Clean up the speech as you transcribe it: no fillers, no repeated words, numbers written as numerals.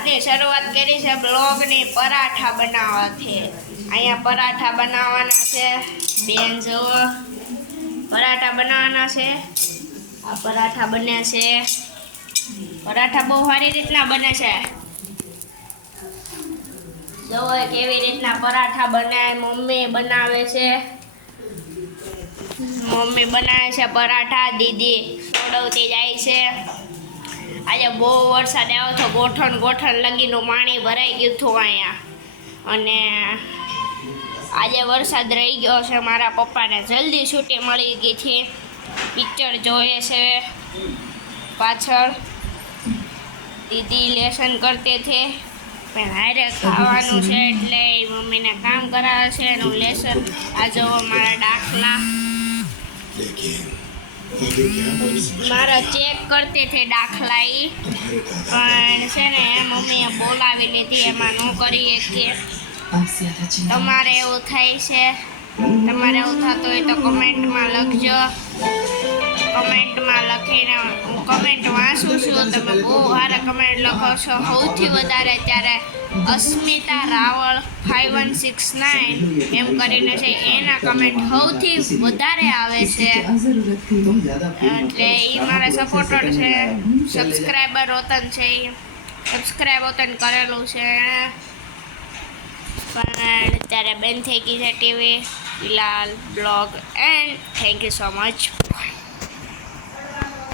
આજની શરૂઆત કરી છે બ્લોગની પરાઠા બનાવવાથી। અહીંયા પરાઠા બનાવવાના છે, બેન જુઓ પરાઠા બનાવવાના છે। આ પરાઠા બને છે, પરાઠા બહુ સારી રીતના બને છે। જુઓ કેવી રીતના પરાઠા બને, મમ્મી બનાવે છે, મમ્મી બનાવે છે પરાઠા, દીદી તોડવતી જાય છે। આજે બહુ વરસાદ આવ્યો હતો, ગોઠણ લગીનું પાણી ભરાઈ ગયું હતું અહીંયા, અને આજે વરસાદ રહી ગયો છે। મારા પપ્પાને જલ્દી છૂટી મળી ગઈ છે, પિક્ચર જોઈએ છે પાછળ, દીદી લેસન કરતે થે, પણ હારે ખાવાનું છે એટલે મમ્મીને કામ કરાવે છે એનું લેસન। આ જો મારા દાખલા મારા ચેક કરતી હતી દાખલા ઈ, પણ છે ને મમ્મીએ બોલાવી લીધી, એમાં ન કરી શકીએ। તમારે એવું થાય છે, તમારે એવું થતું હોય તો કમેન્ટમાં લખજો, કમેન્ટમાં લખીને હું કમેન્ટ વાંચું છું। તમે બહુ સારા કમેન્ટ લખો છો, સૌથી વધારે ત્યારે અસ્મિતા રાવળ 5169 એમ કરીને છે, એના કમેન્ટ સૌથી વધારે આવે છે, એટલે એ મારા સપોર્ટર છે, સબસ્ક્રાઈબર વતન છે, સબસ્ક્રાઈબ વતન કરેલું છે, પણ અત્યારે બંધ થઈ ગઈ છે ટીવી ફિલહાલ blog. And thank you so much.